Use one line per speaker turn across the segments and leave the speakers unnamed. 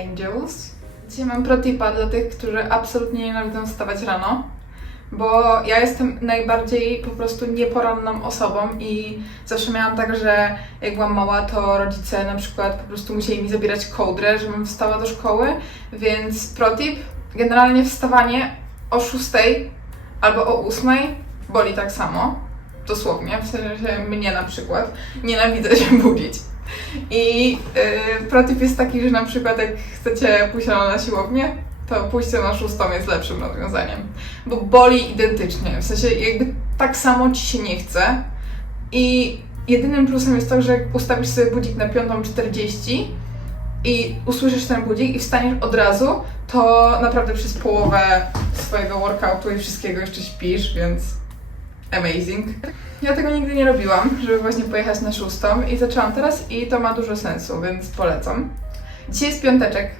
Angels. Dzisiaj mam protipa dla tych, którzy absolutnie nienawidzą wstawać rano, bo ja jestem najbardziej po prostu nieporanną osobą i zawsze miałam tak, że jak byłam mała, to rodzice na przykład po prostu musieli mi zabierać kołdrę, żebym wstała do szkoły, więc protip, generalnie wstawanie o 6 albo o 8 boli tak samo, dosłownie, w sensie mnie na przykład, nienawidzę się budzić. I yy, jest taki, że na przykład jak chcecie pójść na siłownię, to pójście na szóstą jest lepszym rozwiązaniem. Bo boli identycznie, w sensie jakby tak samo ci się nie chce. I jedynym plusem jest to, że jak ustawisz sobie budzik na 5.40 i usłyszysz ten budzik i wstaniesz od razu, to naprawdę przez połowę swojego workoutu i wszystkiego jeszcze śpisz, więc amazing. Ja tego nigdy nie robiłam, żeby właśnie pojechać na szóstą i zaczęłam teraz i to ma dużo sensu, więc polecam. Dzisiaj jest piąteczek,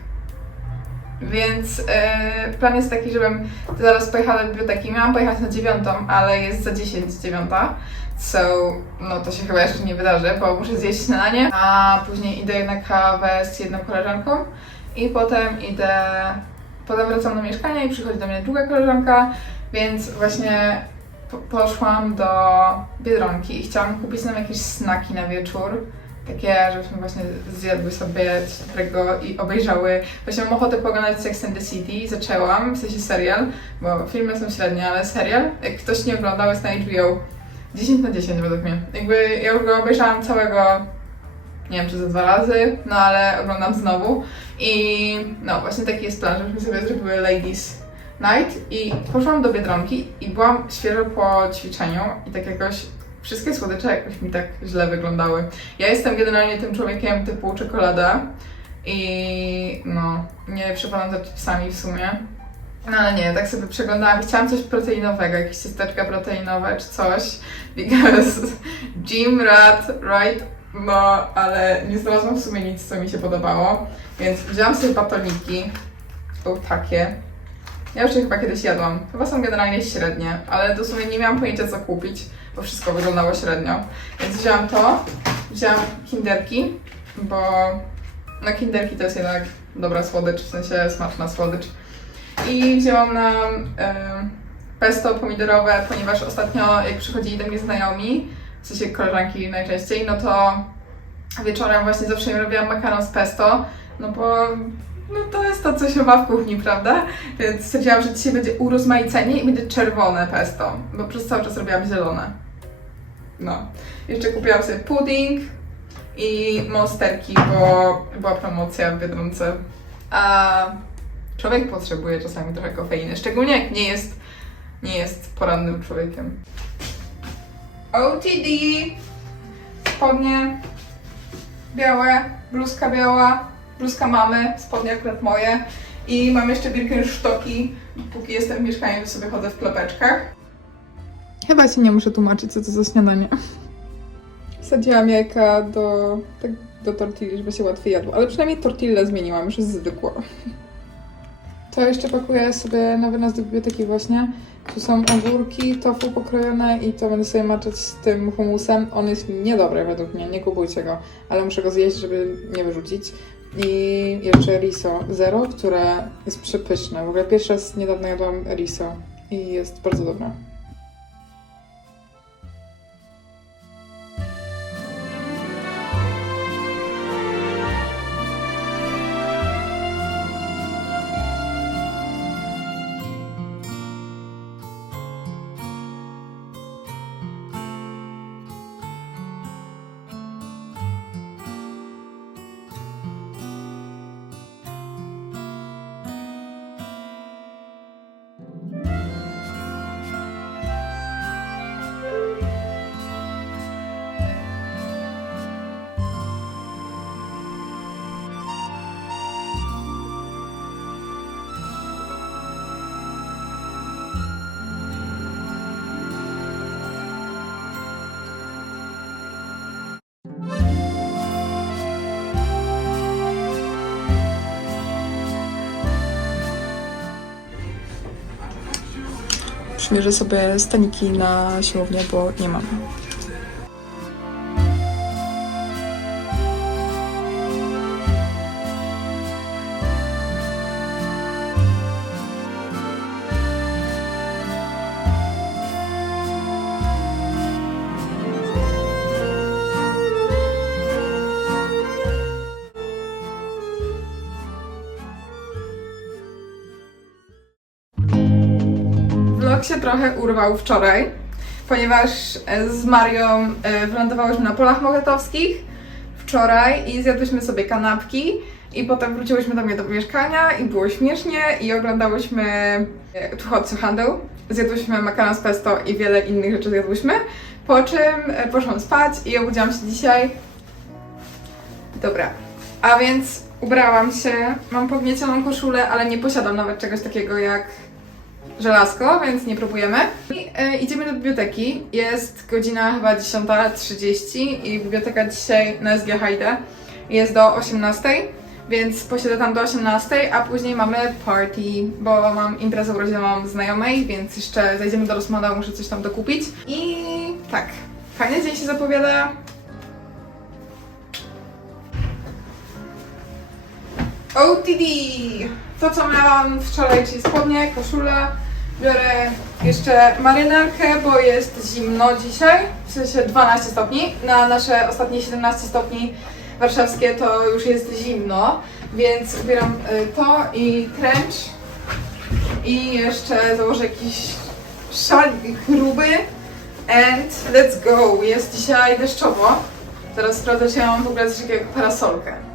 więc e, plan jest taki, żebym zaraz pojechała do biblioteki. Miałam pojechać na dziewiątą, ale jest za 10 dziewiąta, so no to się chyba jeszcze nie wydarzy, bo muszę zjeść śniadanie, a później idę na kawę z jedną koleżanką i potem idę, potem wracam do mieszkania i przychodzi do mnie druga koleżanka, więc właśnie po- poszłam do Biedronki i chciałam kupić nam jakieś snaki na wieczór. Takie, żebyśmy właśnie zjadły sobie coś dobrego i obejrzały. Właśnie mam ochotę poglądać Sex and the City. Zaczęłam, w sensie serial, bo filmy są średnie, ale serial, jak ktoś nie oglądał, jest na HBO 10 na 10 według mnie. Jakby ja już go obejrzałam całego, nie wiem czy ze dwa razy, no ale oglądam znowu. I no właśnie taki jest plan, żebyśmy sobie zrobiły Ladies Night i poszłam do Biedronki i byłam świeżo po ćwiczeniu i tak jakoś wszystkie słodycze jakoś mi tak źle wyglądały. Ja jestem generalnie tym człowiekiem typu czekolada i no, nie przepadam za chipsami w sumie. No ale nie, tak sobie przeglądałam, chciałam coś proteinowego, jakieś ciasteczka proteinowe czy coś, because gym rat, right? No, ale nie znalazłam w sumie nic, co mi się podobało, więc wzięłam sobie batoniki, są takie, ja już je chyba kiedyś jadłam. Chyba są generalnie średnie, ale dosłownie nie miałam pojęcia co kupić, bo wszystko wyglądało średnio. Więc wzięłam to, wzięłam kinderki, bo no kinderki to jest jednak dobra słodycz, w sensie smaczna słodycz. I wzięłam nam em, pesto pomidorowe, ponieważ ostatnio jak przychodzili do mnie znajomi, w sensie koleżanki najczęściej, no to wieczorem właśnie zawsze im robiłam makaron z pesto, no bo no to jest to, co się ma w kuchni, prawda? Więc stwierdziłam, że dzisiaj będzie urozmaicenie i będzie czerwone pesto, bo przez cały czas robiłam zielone. No. Jeszcze kupiłam sobie pudding i monsterki, bo była promocja w Biedronce. A człowiek potrzebuje czasami trochę kofeiny, szczególnie jak nie jest, nie jest porannym człowiekiem. OTD, spodnie białe, bluzka biała, bluzka mamy, spodnie akurat moje i mam jeszcze Birkenstocki, póki jestem w mieszkaniu, to sobie chodzę w klapeczkach. Chyba się nie muszę tłumaczyć, co to za śniadanie. Wsadziłam jajka do, tak, do tortilli, żeby się łatwiej jadło, ale przynajmniej tortillę zmieniłam, już jest zwykła. To jeszcze pakuję sobie na wynos do biblioteki właśnie. Tu są ogórki, tofu pokrojone i to będę sobie maczać z tym humusem. On jest niedobry według mnie, nie kupujcie go, ale muszę go zjeść, żeby nie wyrzucić. I jeszcze riso zero, które jest przepyszne. W ogóle pierwszy raz niedawno jadłam riso i jest bardzo dobre. przymierzę sobie staniki na siłownię, bo nie mam. Się trochę urwał wczoraj, ponieważ e, z Marią e, wylądowałyśmy na polach mokotowskich wczoraj i zjadłyśmy sobie kanapki i potem wróciłyśmy do mnie do mieszkania i było śmiesznie i oglądałyśmy e, Too Hot to Handle. Zjadłyśmy makaron z pesto i wiele innych rzeczy zjadłyśmy, po czym poszłam spać i obudziłam się dzisiaj. Dobra, a więc ubrałam się, mam pogniecioną koszulę, ale nie posiadam nawet czegoś takiego jak żelazko, więc nie próbujemy. I e, idziemy do biblioteki. Jest godzina chyba 10.30 i biblioteka dzisiaj na SG Haide jest do 18.00, więc posiedzę tam do 18.00, a później mamy party, bo mam imprezę urodzinową znajomej, więc jeszcze zajdziemy do Rosmana, muszę coś tam dokupić. I tak, fajny dzień się zapowiada. OTD! To co miałam wczoraj, czyli spodnie, koszulę. Biorę jeszcze marynarkę, bo jest zimno dzisiaj, w sensie 12 stopni. Na nasze ostatnie 17 stopni warszawskie to już jest zimno, więc ubieram y, to i trench. I jeszcze założę jakiś szalik gruby. And let's go! Jest dzisiaj deszczowo. Teraz sprawdzę, czy ja mam w ogóle coś takiego parasolkę.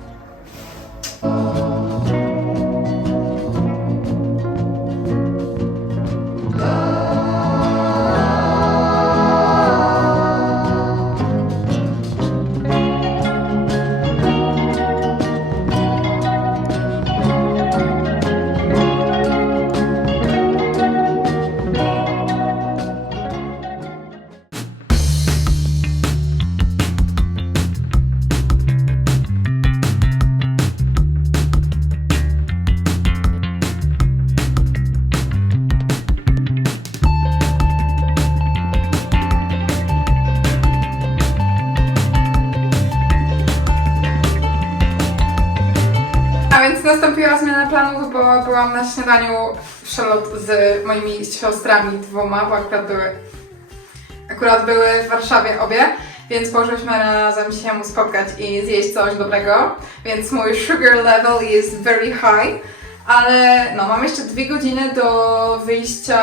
Nastąpiła zmiana planów, bo byłam na śniadaniu w Charlotte z moimi siostrami dwoma, bo akurat były, akurat były w Warszawie obie, więc poszłyśmy razem się spotkać i zjeść coś dobrego, więc mój sugar level is very high, ale no, mam jeszcze dwie godziny do wyjścia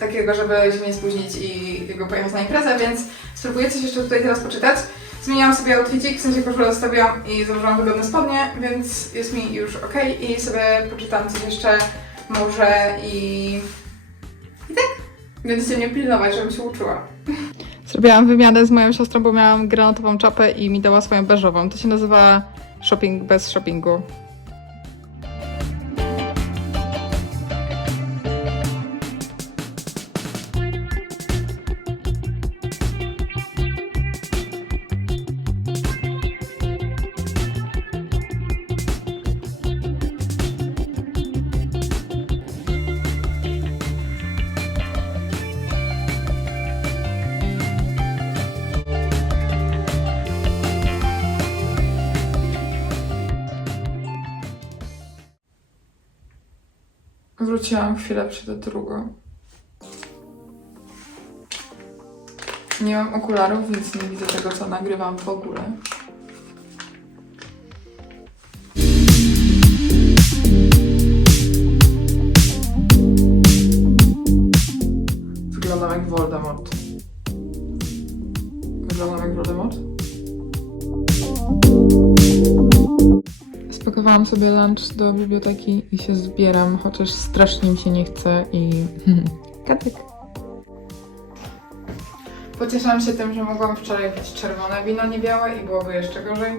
takiego, żeby się nie spóźnić i jego pojechać na imprezę, więc spróbuję coś jeszcze tutaj teraz poczytać. Zmieniłam sobie outfitik, w sensie koszulę zostawiłam i założyłam wygodne spodnie, więc jest mi już ok i sobie poczytam coś jeszcze może i... i tak. Będziecie mnie pilnować, żebym się uczyła. Zrobiłam wymianę z moją siostrą, bo miałam granatową czapę i mi dała swoją beżową. To się nazywa shopping bez shoppingu. Wróciłam chwilę przed drugą. Nie mam okularów, więc nie widzę tego, co nagrywam w ogóle. Wyglądam jak Voldemort. Wyglądam jak Voldemort? Spakowałam sobie lunch do biblioteki i się zbieram, chociaż strasznie mi się nie chce i... Katek. Pocieszam się tym, że mogłam wczoraj pić czerwone wino, nie białe i byłoby jeszcze gorzej.